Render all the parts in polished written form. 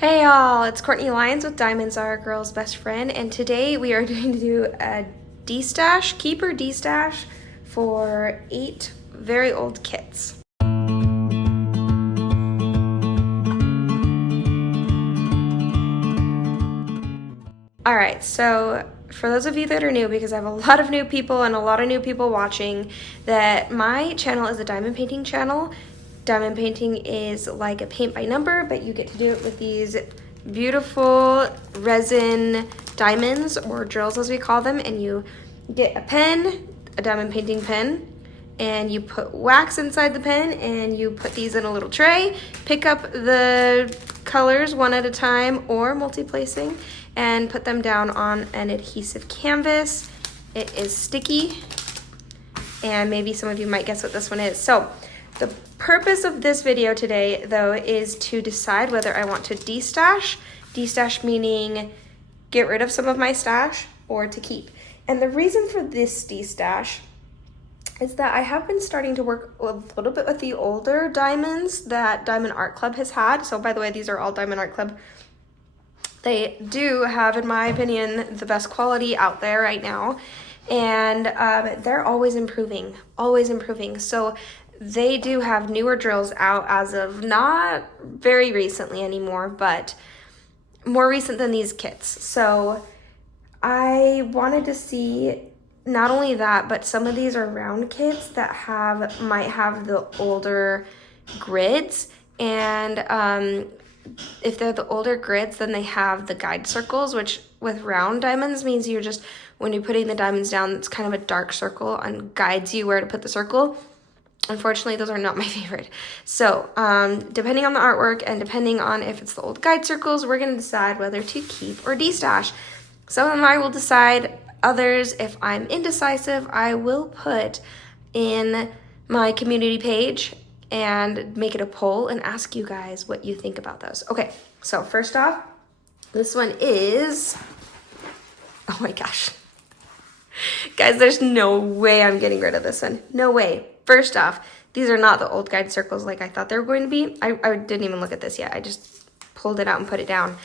Hey y'all, it's Courtney Lyons with Diamonds Are a Girl's Best Friend, and today we are going to do a keeper destash for 8 very old kits. Alright, so for those of you that are new, because I have a lot of new people and a lot of new people watching, that my channel is a diamond painting channel. Diamond painting is like a paint by number, but you get to do it with these beautiful resin diamonds, or drills as we call them, and you get a pen, a diamond painting pen, and you put wax inside the pen, and you put these in a little tray, pick up the colors one at a time or multi-placing, and put them down on an adhesive canvas. It is sticky, and maybe some of you might guess what this one is. So the purpose of this video today, though, is to decide whether I want to destash. Destash meaning get rid of some of my stash, or to keep. And the reason for this destash is that I have been starting to work a little bit with the older diamonds that Diamond Art Club has had. So by the way, these are all Diamond Art Club. They do have, in my opinion, the best quality out there right now. And they're always improving, always improving. So they do have newer drills out as of not very recently anymore, but more recent than these kits. So I wanted to see not only that, but some of these are round kits that might have the older grids. And if they're the older grids, then they have the guide circles, which with round diamonds means you're just, when you're putting the diamonds down, it's kind of a dark circle and guides you where to put the circle. Unfortunately, those are not my favorite. So depending on the artwork and depending on if it's the old guide circles, we're going to decide whether to keep or destash. Some of them I will decide. Others, if I'm indecisive, I will put in my community page and make it a poll and ask you guys what you think about those. Okay, so first off, this one is, oh my gosh. Guys, there's no way I'm getting rid of this one. No way. First off, these are not the old guide circles like I thought they were going to be. I didn't even look at this yet. I just pulled it out and put it down.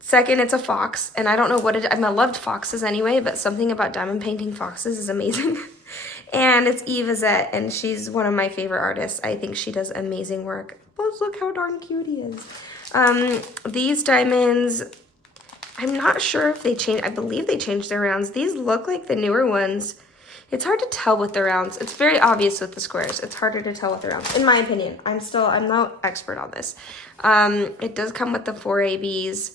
Second, it's a fox, and I don't know what it is. I loved foxes anyway, but something about diamond painting foxes is amazing. And it's Eve Izzett, and she's one of my favorite artists. I think she does amazing work. Oh, look how darn cute he is. These diamonds, I'm not sure if they changed. I believe they changed their rounds. These look like the newer ones. It's hard to tell with the rounds. It's very obvious with the squares. It's harder to tell with the rounds, in my opinion. I'm no expert on this. It does come with the 4 ABs.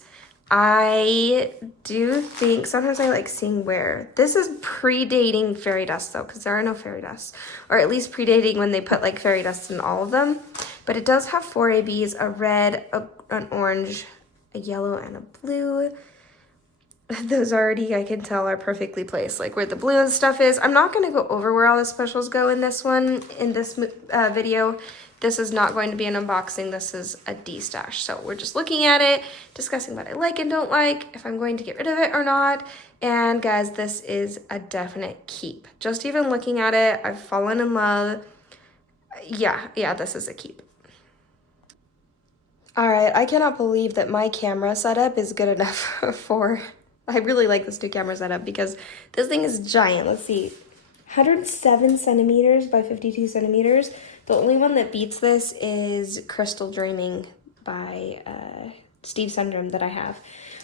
I do think, sometimes I like seeing where, this is predating fairy dust though, because there are no fairy dusts, or at least predating when they put like fairy dust in all of them. But it does have 4 ABs, a red, an orange, a yellow, and a blue. Those already, I can tell, are perfectly placed, like where the blue and stuff is. I'm not going to go over where all the specials go in this one, in this video. This is not going to be an unboxing. This is a destash. So we're just looking at it, discussing what I like and don't like, if I'm going to get rid of it or not. And guys, this is a definite keep. Just even looking at it, I've fallen in love. Yeah, this is a keep. All right, I cannot believe that my camera setup is good enough for... I really like this new camera setup because this thing is giant. Let's see, 107 centimeters by 52 centimeters. The only one that beats this is Crystal Dreaming by Steve Sundrum that I have.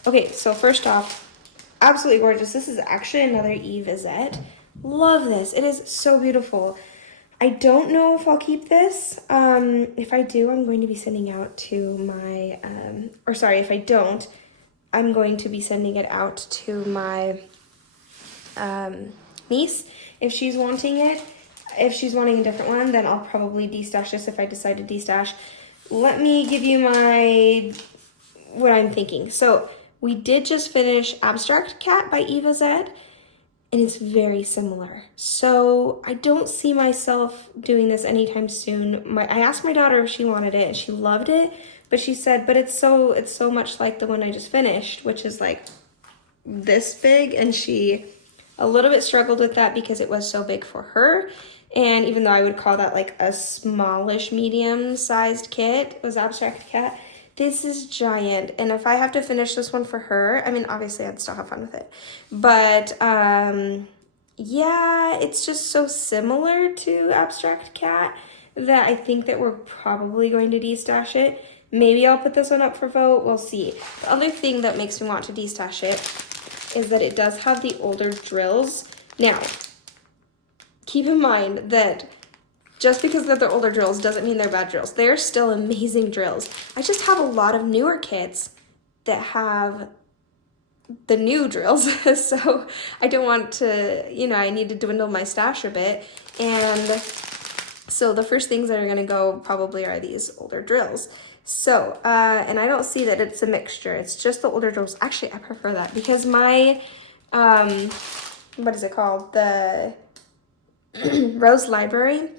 Okay, so first off, absolutely gorgeous. This is actually another Eve Izzett. Love this. It is so beautiful. I don't know if I'll keep this. If I do, I'm going to be sending out to my, if I don't, I'm going to be sending it out to my niece if she's wanting it. If she's wanting a different one, then I'll probably destash this if I decide to destash. Let me give you what I'm thinking. So we did just finish Abstract Cat by Eve Izzett, and it's very similar. So I don't see myself doing this anytime soon. I asked my daughter if she wanted it, and she loved it, but she said, but it's so much like the one I just finished, which is like this big, and she a little bit struggled with that because it was so big for her. And even though I would call that like a smallish medium-sized kit, it was Abstract Cat, This is giant, and if I have to finish this one for her, I mean, obviously I'd still have fun with it, but yeah, it's just so similar to Abstract Cat that I think that we're probably going to destash it. Maybe I'll put this one up for vote, we'll see. The other thing that makes me want to destash it is that it does have the older drills. Now, keep in mind that just because they're the older drills doesn't mean they're bad drills. They're still amazing drills. I just have a lot of newer kits that have the new drills. So I don't want to, you know, I need to dwindle my stash a bit. And so the first things that are gonna go probably are these older drills. So, and I don't see that it's a mixture. It's just the older drills. Actually, I prefer that because my, what is it called? The Rose Library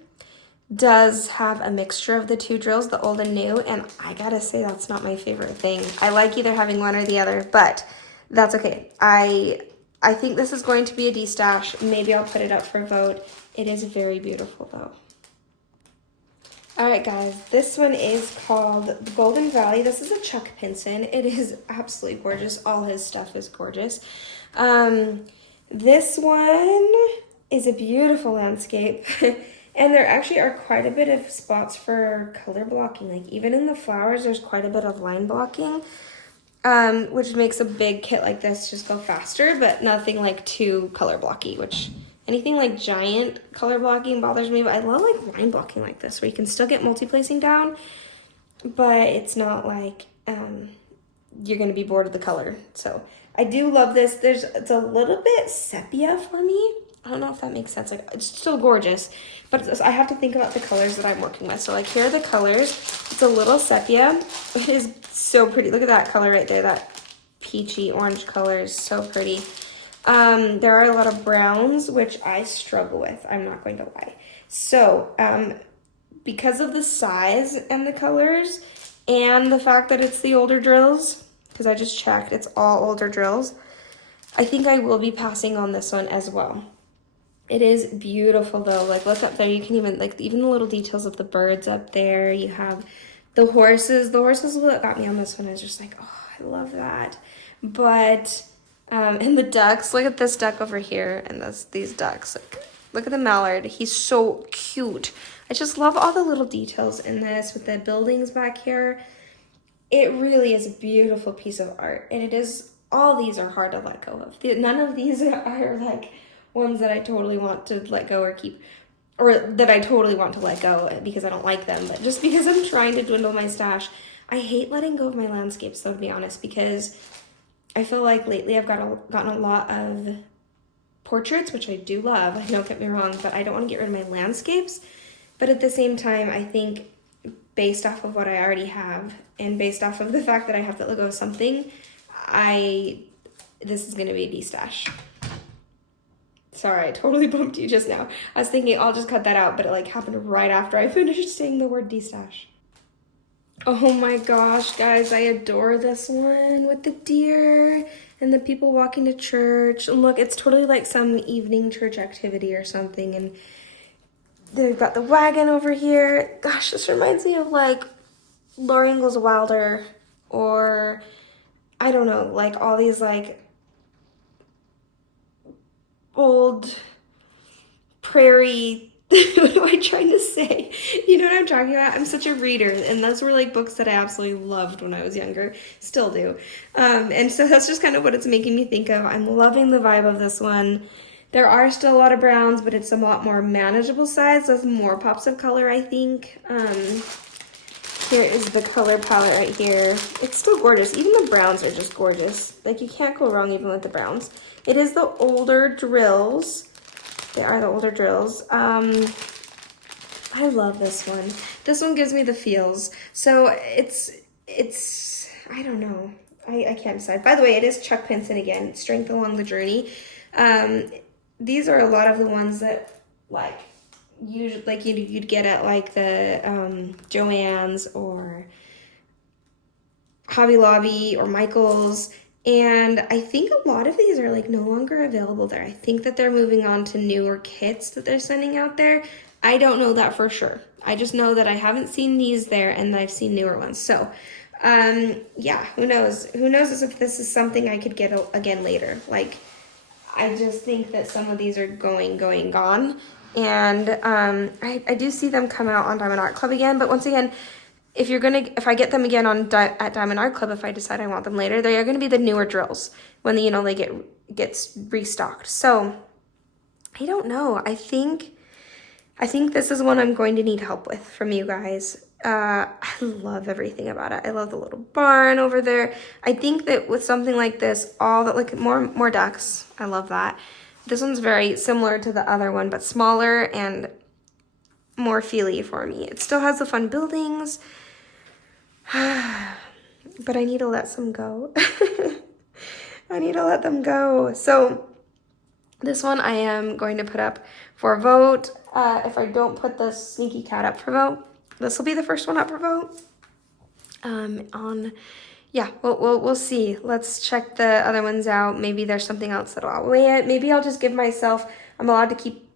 does have a mixture of the two drills, the old and new, and I gotta say that's not my favorite thing. I like either having one or the other, but that's okay. I think this is going to be a destash. Maybe I'll put it up for a vote. It is very beautiful though. All right, guys, this one is called the Golden Valley. This is a Chuck Pinson. It is absolutely gorgeous. All his stuff is gorgeous. This one is a beautiful landscape. And there actually are quite a bit of spots for color blocking. Like even in the flowers, there's quite a bit of line blocking, which makes a big kit like this just go faster, but nothing like too color blocky, which anything like giant color blocking bothers me, but I love like line blocking like this where you can still get multi-placing down, but it's not like you're gonna be bored of the color. So I do love this. It's a little bit sepia for me. I don't know if that makes sense. Like it's still gorgeous, but I have to think about the colors that I'm working with. So like here are the colors. It's a little sepia. It is so pretty. Look at that color right there. That peachy orange color is so pretty. There are a lot of browns, which I struggle with. I'm not going to lie. So because of the size and the colors and the fact that it's the older drills, because I just checked, it's all older drills, I think I will be passing on this one as well. It is beautiful though. Like look up there, you can even like even the little details of the birds up there. You have the horses. The horses is what got me on this one. I was just like, oh, I love that. But and the ducks, look at this duck over here and these ducks. Like, look at the mallard. He's so cute. I just love all the little details in this with the buildings back here. It really is a beautiful piece of art, and it is, all these are hard to let go of. None of these are like ones that I totally want to let go or keep, or that I totally want to let go because I don't like them, but just because I'm trying to dwindle my stash. I hate letting go of my landscapes though, to be honest, because I feel like lately I've gotten a lot of portraits, which I do love, don't get me wrong, but I don't want to get rid of my landscapes. But at the same time, I think based off of what I already have and based off of the fact that I have to let go of something, this is going to be a destash. Sorry, I totally bumped you just now. I was thinking I'll just cut that out, but it like happened right after I finished saying the word destash. Oh my gosh, guys, I adore this one with the deer and the people walking to church. And look, it's totally like some evening church activity or something. And they've got the wagon over here. Gosh, this reminds me of like Laura Ingalls Wilder, or I don't know, like all these like old prairie, what am I trying to say? You know what I'm talking about? I'm such a reader, and those were like books that I absolutely loved when I was younger, still do. And so that's just kind of what it's making me think of. I'm loving the vibe of this one. There are still a lot of browns, but it's a lot more manageable size with more pops of color, I think. Here is the color palette right here. It's still gorgeous. Even the browns are just gorgeous. Like, you can't go wrong even with the browns. It is the older drills. They are the older drills. I love this one. This one gives me the feels. So it's I don't know. I can't decide. By the way, it is Chuck Pinson again. Strength Along the Journey. These are a lot of the ones that like you'd get at like the Joann's or Hobby Lobby or Michael's. And I think a lot of these are like no longer available there. I think that they're moving on to newer kits that they're sending out there. I don't know that for sure. I just know that I haven't seen these there and I've seen newer ones. So Yeah, who knows? Who knows if this is something I could get again later. Like, I just think that some of these are gone. And I do see them come out on Diamond Art Club again. But once again, if I get them again at Diamond Art Club, if I decide I want them later, they are gonna be the newer drills when they gets restocked. So I don't know. I think this is one I'm going to need help with from you guys. I love everything about it. I love the little barn over there. I think that with something like this, like more ducks. I love that. This one's very similar to the other one, but smaller and more feely for me. It still has the fun buildings, but I need to let some go. I need to let them go. So this one I am going to put up for a vote. If I don't put the sneaky cat up for vote, this will be the first one up for vote. Yeah, we'll see. Let's check the other ones out. Maybe there's something else that'll outweigh it. Maybe I'll just give myself, I'm allowed to keep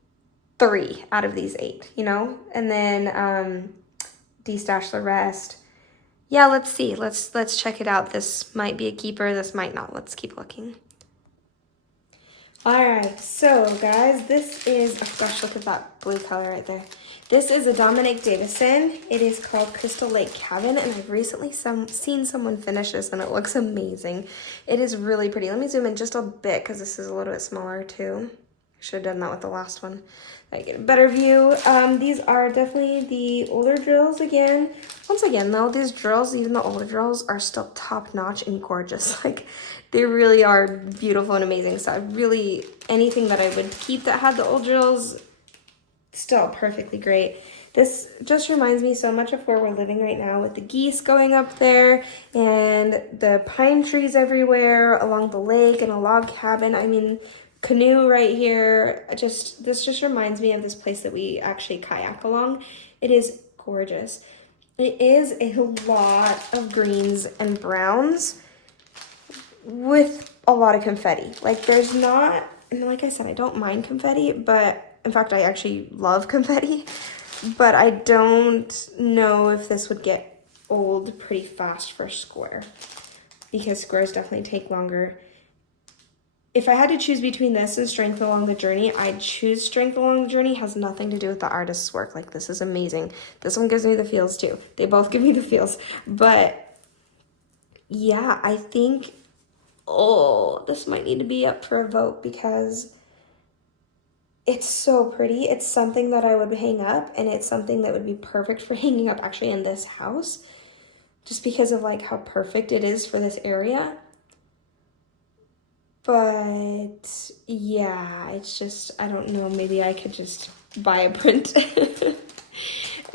3 out of these 8, and then destash the rest. Yeah, let's see. Let's check it out. This might be a keeper. This might not. Let's keep looking. All right, so guys, this is, oh gosh, look at that blue color right there. This is a Dominic Davison. It is called Crystal Lake Cabin, and I've recently seen someone finish this, and it looks amazing. It is really pretty. Let me zoom in just a bit, because this is a little bit smaller too. I should have done that with the last one. I get a better view. These are definitely the older drills again. Once again, though, these drills, even the older drills, are still top-notch and gorgeous. Like, they really are beautiful and amazing. So anything that I would keep that had the old drills, still perfectly great. This just reminds me so much of where we're living right now with the geese going up there and the pine trees everywhere along the lake and a log cabin. I mean, canoe right here. This just reminds me of this place that we actually kayak along. It is gorgeous. It is a lot of greens and browns with a lot of confetti. Like, there's not, and like I said, I don't mind confetti, but in fact, I actually love confetti, but I don't know if this would get old pretty fast for square, because squares definitely take longer. If I had to choose between this and Strength Along the Journey, I'd choose Strength Along the Journey. It has nothing to do with the artist's work. Like, this is amazing. This one gives me the feels too. They both give me the feels. But yeah, I think, this might need to be up for a vote because it's so pretty. It's something that I would hang up, and it's something that would be perfect for hanging up actually in this house, just because of like how perfect it is for this area. But yeah, it's just, I don't know, maybe I could just buy a print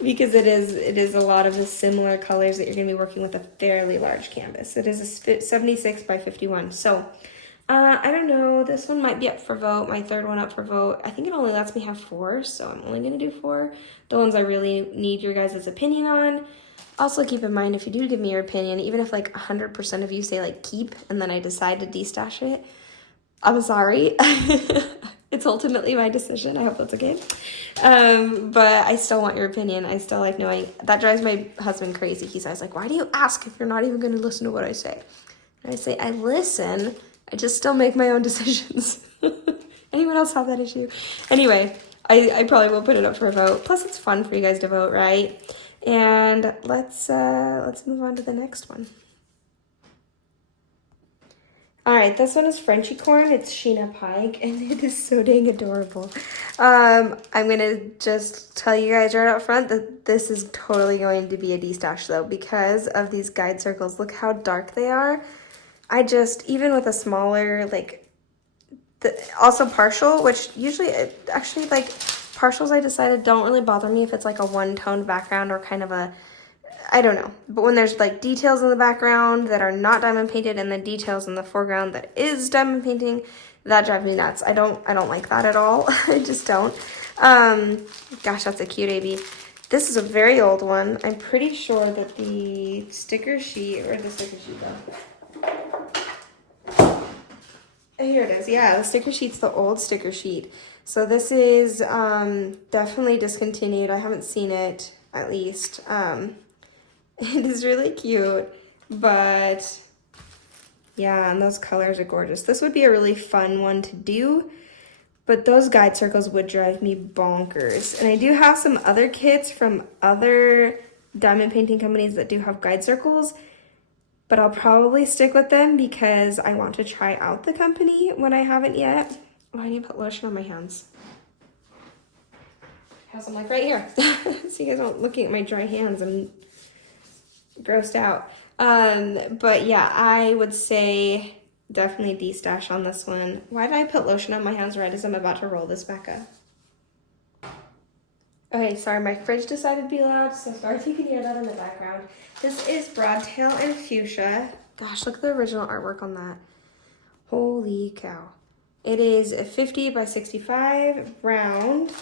because it is a lot of the similar colors that you're going to be working with a fairly large canvas. It is a 76 by 51. So I don't know, this one might be up for vote, my third one up for vote. I think it only lets me have 4, so I'm only going to do 4. The ones I really need your guys' opinion on. Also keep in mind, if you do give me your opinion, even if like 100% of you say like keep and then I decide to destash it, I'm sorry. It's ultimately my decision. I hope that's okay. But I still want your opinion. I still like knowing. That drives my husband crazy. He says, like, why do you ask if you're not even going to listen to what I say? And I say, I listen. I just still make my own decisions. Anyone else have that issue? Anyway, I probably will put it up for a vote. Plus, it's fun for you guys to vote, right? And let's move on to the next one. All right, this one is Frenchicorn. It's Sheena Pike, and it is so dang adorable. I'm going to just tell you guys right up front that this is totally going to be a destash, though, because of these guide circles. Look how dark they are. Even with a smaller, like, also partial, which usually, actually, like, partials I decided don't really bother me if it's, like, a one-toned background or kind of a, I don't know, but when there's like details in the background that are not diamond painted and then details in the foreground that is diamond painting, that drives me nuts. I don't like that at all. I just don't. Gosh, that's a cute AB. This is a very old one. I'm pretty sure that the sticker sheet, where'd the sticker sheet go? Here it is. Yeah, the sticker sheet's the old sticker sheet. So this is definitely discontinued. I haven't seen it, at least. It is really cute. But yeah, and those colors are gorgeous. This would be a really fun one to do, but those guide circles would drive me bonkers. And I do have some other kits from other diamond painting companies that do have guide circles, but I'll probably stick with them because I want to try out the company when I haven't yet. Oh, I need to put lotion on my hands. Has them like right here. So you guys aren't looking at my dry hands. I'm grossed out. But yeah, I would say definitely Destash on this one. Why did I put lotion on my hands right as I'm about to roll this back up? Okay, sorry, my fridge decided to be loud, so sorry if you can hear that in the background. This is Broadtail and Fuchsia. Gosh, look at the original artwork on that. Holy cow. It is a 50 by 65 round.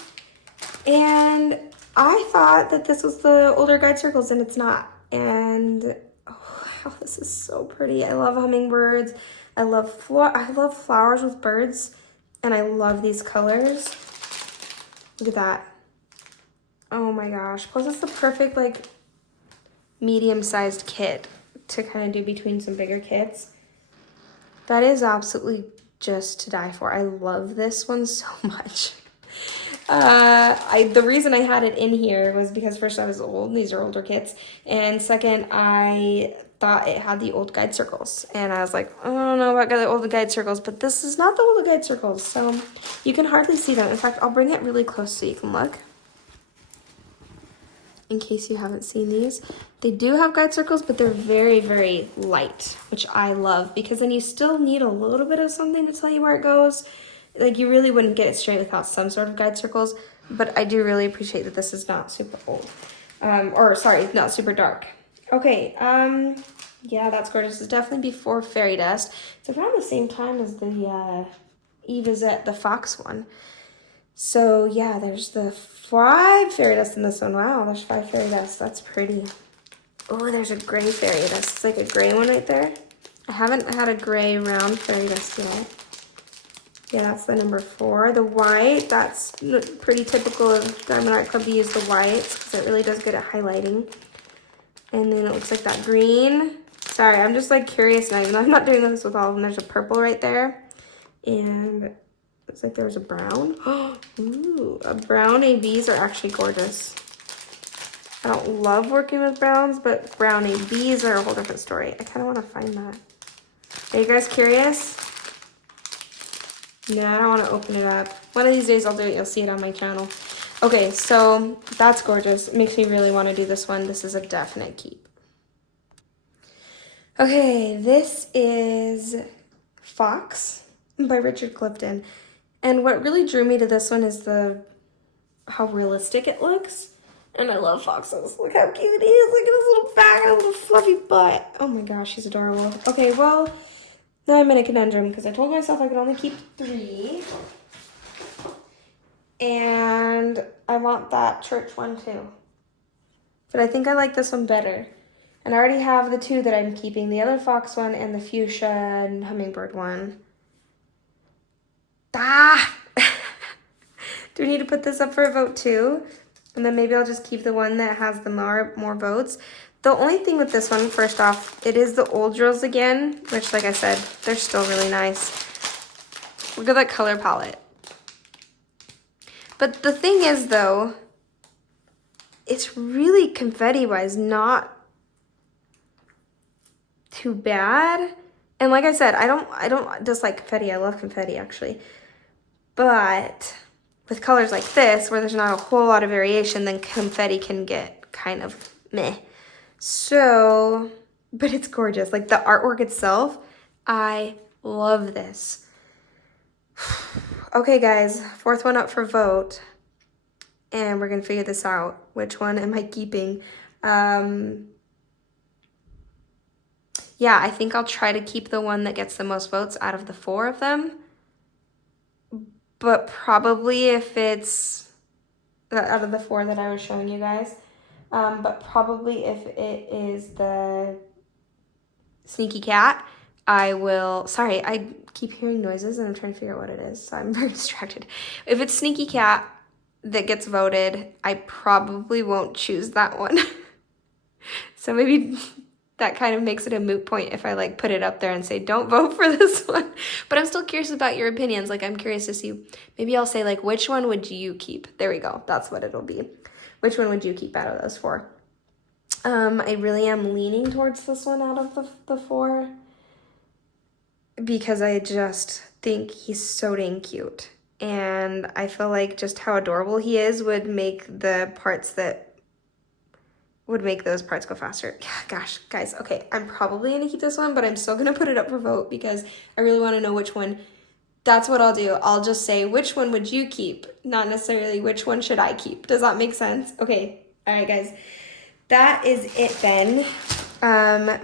And I thought that this was the older guide circles, and it's not. And oh, wow, this is so pretty. I love hummingbirds. I love flowers with birds, and I love these colors. Look at that. Oh my gosh. Plus it's the perfect like medium-sized kit to kind of do between some bigger kits. That is absolutely just to die for. I love this one so much. The reason I had it in here was because first I was old, these are older kits, and second I thought it had the old guide circles, and I was like, I don't know about the old guide circles, but this is not the old guide circles, so you can hardly see them. In fact, I'll bring it really close so you can look, in case you haven't seen these. They do have guide circles, but they're very, very light, which I love, because then you still need a little bit of something to tell you where it goes. Like, you really wouldn't get it straight without some sort of guide circles, but I do really appreciate that this is not super old. Not super dark. Okay, yeah, that's gorgeous. It's definitely before Fairy Dust. It's around the same time as the Eve Izzett, the Fox one. So, yeah, there's the 5 Fairy Dust in this one. Wow, there's 5 Fairy Dust. That's pretty. Oh, there's a gray Fairy Dust. It's like a gray one right there. I haven't had a gray round Fairy Dust yet. Yeah, that's the number 4. The white, that's pretty typical of Diamond Art Club to use the whites because it really does good at highlighting. And then it looks like that green. Sorry, I'm just like curious now. Even though I'm not doing this with all of them, there's a purple right there. And looks like there's a brown. Ooh, brown ABs are actually gorgeous. I don't love working with browns, but brown ABs are a whole different story. I kind of want to find that. Are you guys curious? No, I don't want to open it up. One of these days I'll do it. You'll see it on my channel. Okay, so that's gorgeous. It makes me really want to do this one. This is a definite keep. Okay, this is Fox by Richard Clifton. And what really drew me to this one is how realistic it looks. And I love foxes. Look how cute he is. Look at his little back and little fluffy butt. Oh my gosh, he's adorable. Okay, well, now I'm in a conundrum because I told myself I could only keep 3. And I want that church one too. But I think I like this one better. And I already have the 2 that I'm keeping. The other fox one and the fuchsia and hummingbird one. Ah! Do we need to put this up for a vote too? And then maybe I'll just keep the one that has the more votes. The only thing with this one, first off, it is the old drills again, which, like I said, they're still really nice. Look at that color palette. But the thing is, though, it's really confetti-wise not too bad. And like I said, I don't dislike confetti. I love confetti, actually. But with colors like this, where there's not a whole lot of variation, then confetti can get kind of meh. So, but it's gorgeous. Like the artwork itself, I love this. Okay, guys, 4th one up for vote. And we're going to figure this out. Which one am I keeping? Yeah, I think I'll try to keep the one that gets the most votes out of the 4 of them. But probably if it's out of the 4 that I was showing you guys. But probably if it is the Sneaky Cat, I will... Sorry, I keep hearing noises and I'm trying to figure out what it is, so I'm very distracted. If it's Sneaky Cat that gets voted, I probably won't choose that one. So maybe that kind of makes it a moot point if I like put it up there and say, don't vote for this one. But I'm still curious about your opinions. Like, I'm curious to see, maybe I'll say like, which one would you keep? There we go. That's what it'll be. Which one would you keep out of those 4? I really am leaning towards this one out of the 4 because I just think he's so dang cute. And I feel like just how adorable he is would make the parts that would make those parts go faster. Yeah, gosh, guys, okay, I'm probably gonna keep this one, but I'm still gonna put it up for vote because I really wanna know which one. That's what I'll do. I'll just say, which one would you keep? Not necessarily, which one should I keep? Does that make sense? Okay, all right, guys. That is it then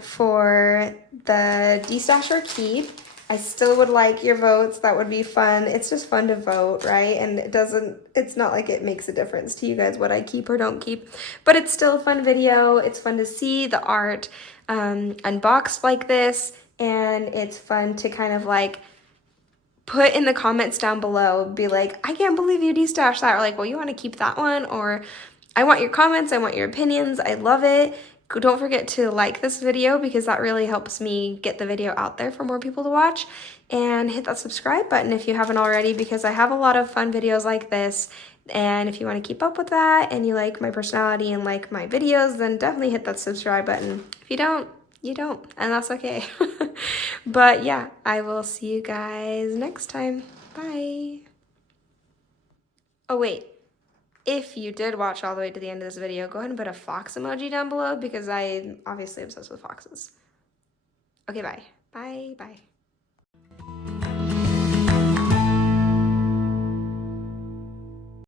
for the Destash or keep. I still would like your votes. That would be fun. It's just fun to vote, right? And it's not like it makes a difference to you guys what I keep or don't keep, but it's still a fun video. It's fun to see the art unboxed like this, and it's fun to kind of like put in the comments down below, be like, I can't believe you destashed that, or like, well, you want to keep that one, or I want your comments, I want your opinions, I love it. Don't forget to like this video because that really helps me get the video out there for more people to watch, and hit that subscribe button if you haven't already because I have a lot of fun videos like this, and if you want to keep up with that and you like my personality and like my videos, then definitely hit that subscribe button. If you don't, you don't, and that's okay. But yeah, I will see you guys next time. Bye. Oh wait. If you did watch all the way to the end of this video, go ahead and put a fox emoji down below because I'm obviously obsessed with foxes. Okay, bye. Bye, bye.